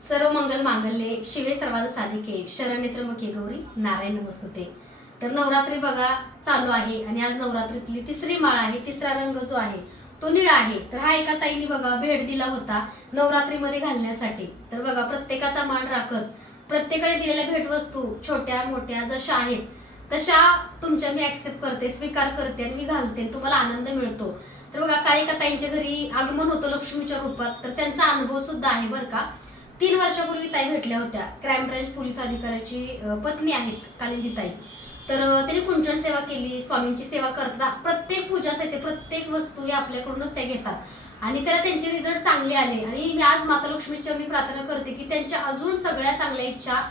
सर्व मंगल मांगल्ये शिवे सर्वात साधिके. शरण्य गौरी नारायण नमस्तुते. तर नवरात्री बघा चालू आहे आणि आज नवरात्रीतली तिसरी माळ आहे तिसरा रंग जो आहे तो निळा आहे. तर हा एका ताईने बघा भेट दिला होता नवरात्रीमध्ये घालण्यासाठी. तर बघा प्रत्येकाचा मान राखत प्रत्येकाने दिलेल्या भेटवस्तू छोट्या मोठ्या जशा आहेत तशा तुमच्या मी ऍक्सेप्ट करते स्वीकार करते आणि मी घालते. आणि तुम्हाला आनंद मिळतो. तर बघा काही ताईंच्या घरी आगमन होतं लक्ष्मीच्या रूपात तर त्यांचा अनुभव सुद्धा आहे बरं का. तीन वर्षापूर्वी ताई भेटल्या होत्या. क्राईम ब्रांच पोलीस अधिकाऱ्याची पत्नी आहेत कालिंदी ताई. तर त्यांनी कुंचन सेवा केली स्वामींची सेवा करता प्रत्येक पूजासाठी प्रत्येक वस्तू या आपल्याकडूनच त्या घेतात. आणि त्याला त्यांचे रिझल्ट चांगले आले. आणि मी आज माता लक्ष्मी चरणी प्रार्थना करते की त्यांच्या अजून सगळ्या चांगल्या इच्छा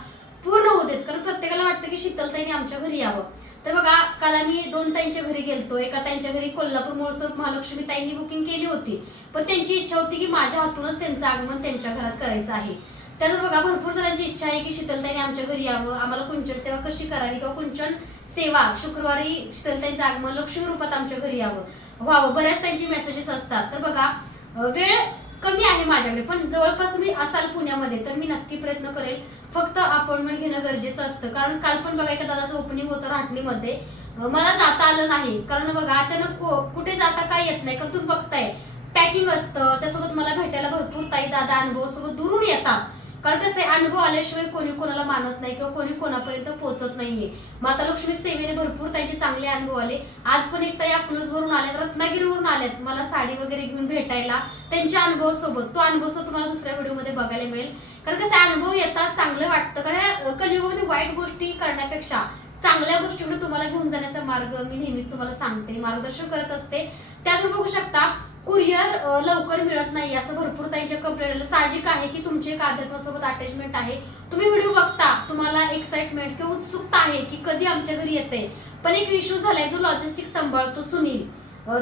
पूर्ण होऊ देत कारण प्रत्येकाला वाटतं की शीतलताईने आमच्या घरी यावं. तर बघा काल आम्ही दोन ताईंच्या घरी गेलतो. एका ताईंच्या घरी कोल्हापूर मोळसर महालक्ष्मी ताईंनी बुकिंग केली होती. पण त्यांची इच्छा होती की माझ्या हातूनच त्यांचं आगमन त्यांच्या घरात करायचं आहे. त्यानंतर बघा भरपूर जणांची इच्छा आहे की शीतलताईने आमच्या घरी यावं. आम्हाला कुंचन सेवा कशी करावी किंवा कुंचन सेवा शुक्रवारी शीतलताईंचं आगमन लक्ष्मी रूपात आमच्या घरी यावं. व्हावं. बऱ्याच त्यांची मेसेजेस असतात. तर बघा वेळ कमी आहे माझ्याकडे. पण जवळपास तुम्ही असाल पुण्यामध्ये तर मी नक्की प्रयत्न करेल फक्त अपॉइंटमेंट घेणं गरजेचं असतं. कारण काल पण बघा एका दादाचं ओपनिंग होतं राटणीमध्ये मला जाता आलं नाही. कारण बघा अचानक को- कुठे जाता काय येत नाही. कारण तुम्ही बघताय पॅकिंग असतं. त्यासोबत मला भेटायला भरपूर ताई दादा अनुभव सोबत दुरून येतात. कारण कसं आहे अनुभव आल्याशिवाय कोणी कोणाला मानत नाही किंवा कोणी कोणापर्यंत पोहोचत नाहीये. माता लक्ष्मी सेवेने भरपूर त्यांचे चांगले अनुभव आले. आज पण एक ताई अकलूजवरून आल्यात रत्नागिरीवरून आल्यात. मला साडी वगैरे घेऊन भेटायला त्यांच्या अनुभव सोबत तो अनुभव सुद्धा तुम्हाला दुसऱ्या व्हिडिओमध्ये बघायला मिळेल. कारण कसं आहे, अनुभव येतात चांगलं वाटतं. कारण या कलियुगामध्ये वाईट गोष्टी करण्यापेक्षा चांगल्या गोष्टीकडे तुम्हाला घेऊन जाण्याचा मार्ग मी नेहमीच तुम्हाला सांगते. मार्गदर्शन करत असते. त्यातून बघू शकता कुरिअर लवकर मिळत नाही. असं भरपूर त्यांच्या कंप्लेंट साहजिक आहे की तुमचे एक अध्यात्मासोबत अटॅचमेंट आहे. तुम्ही व्हिडिओ बघता. तुम्हाला एक्साइटमेंट किंवा उत्सुकता आहे की कधी आमच्या घरी येते. पण एक इश्यू झालाय जो लॉजिस्टिक सांभाळतो सुनील.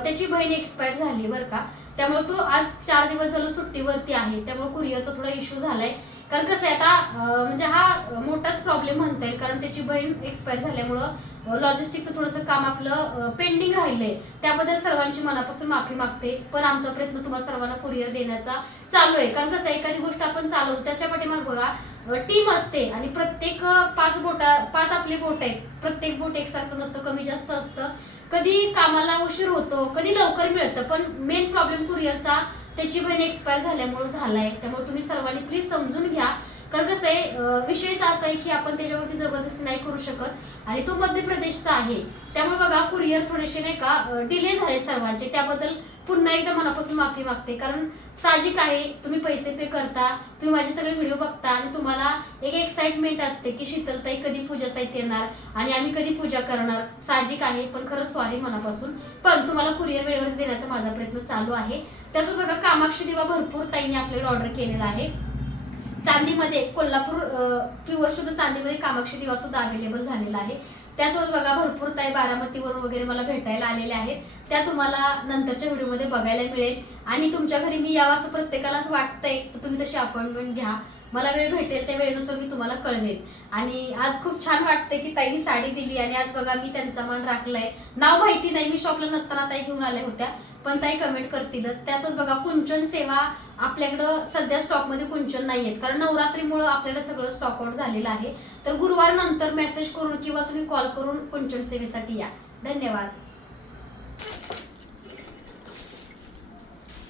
त्याची बहीण एक्सपायर झाली बरं का. त्यामुळे तो आज चार दिवस झालं सुट्टीवरती आहे. त्यामुळे कुरिअरचा थोडा इश्यू झालाय. कारण कसं आहे आता म्हणजे हा मोठाच प्रॉब्लेम म्हणता येईल. कारण त्याची बहीण एक्सपायर झाल्यामुळं लॉजिस्टिकचं थोडंसं काम आपलं पेंडिंग राहिलंय. त्याबद्दल सर्वांची मनापासून माफी मागते. पण आमचा प्रयत्न तुम्हाला सर्वांना कुरिअर देण्याचा चालू आहे. कारण कसं आहे, एखादी गोष्ट आपण चालवू त्याच्या पाठीमाग बघा टीम असते. आणि प्रत्येक पाच बोटा पाच आपले बोट आहेत. प्रत्येक बोट एकसारखं नसतं कमी जास्त असतं. कधी कामाला उशीर होतो कधी लवकर मिळतं. पण मेन प्रॉब्लेम कुरिअरचा त्याची बहीण एक्सपायर झाल्यामुळे झालाय. त्यामुळे तुम्ही सर्वांनी प्लीज समजून घ्या. कारण कसं आहे विषयच असा आहे की आपण त्याच्यावरती जबरदस्ती नाही करू शकत. आणि तो मध्य प्रदेशचा आहे. त्यामुळे बघा कुरिअर थोडेसे नाही का डिले झाले सर्वांचे. त्याबद्दल पुन्हा एकदा मनापासून माफी मागते. कारण साहजिक आहे तुम्ही पैसे पे करता तुम्ही माझे सगळे व्हिडिओ बघता आणि तुम्हाला एक एक्साइटमेंट असते की शीतलताई कधी पूजा साहित्य येणार आणि आम्ही कधी पूजा करणार. साहजिक आहे पण खरं सॉरी मनापासून. पण तुम्हाला कुरिअर वेळेवर देण्याचा माझा प्रयत्न चालू आहे. त्याचं बघा कामाक्षी दिवा भरपूर ताईंनी आपल्याकडे ऑर्डर केलेला आहे. चांदीमध्ये कोल्हापूर प्युअर शुद्ध चांदीमध्ये कामाक्षी दिवा सुद्धा अवेलेबल झालेला आहे. त्यासोबत बघा भरपूर ताई बारामतीवरून वगैरे मला भेटायला आलेल्या आहेत. त्या तुम्हाला नंतरच्या व्हिडिओमध्ये बघायला मिळेल. आणि तुमच्या घरी मी यावं असं प्रत्येकालाच वाटतंय तर तुम्ही तशी अपॉइंटमेंट घ्या. मला वेळ भेटेल त्या वेळेनुसार मी तुम्हाला कळवेल आणि आज खूप छान वाटतंय की ताईनी साडी दिली आणि आज बघा मी त्यांचा मान राखलाय. नाव माहिती नाही मी शॉपला नसताना ताई घेऊन आल्या होत्या पण ताई कमेंट करतीलच. त्यासोबत बघा कुंचन सेवा आपल्याकडं सध्या स्टॉकमध्ये कुंचन नाही आहेत कारण नवरात्रीमुळं आपल्याकडे सगळं स्टॉक आउट झालेलं आहे. तर गुरुवार नंतर मेसेज करून किंवा तुम्ही कॉल करून कुंचन सेवेसाठी या. धन्यवाद.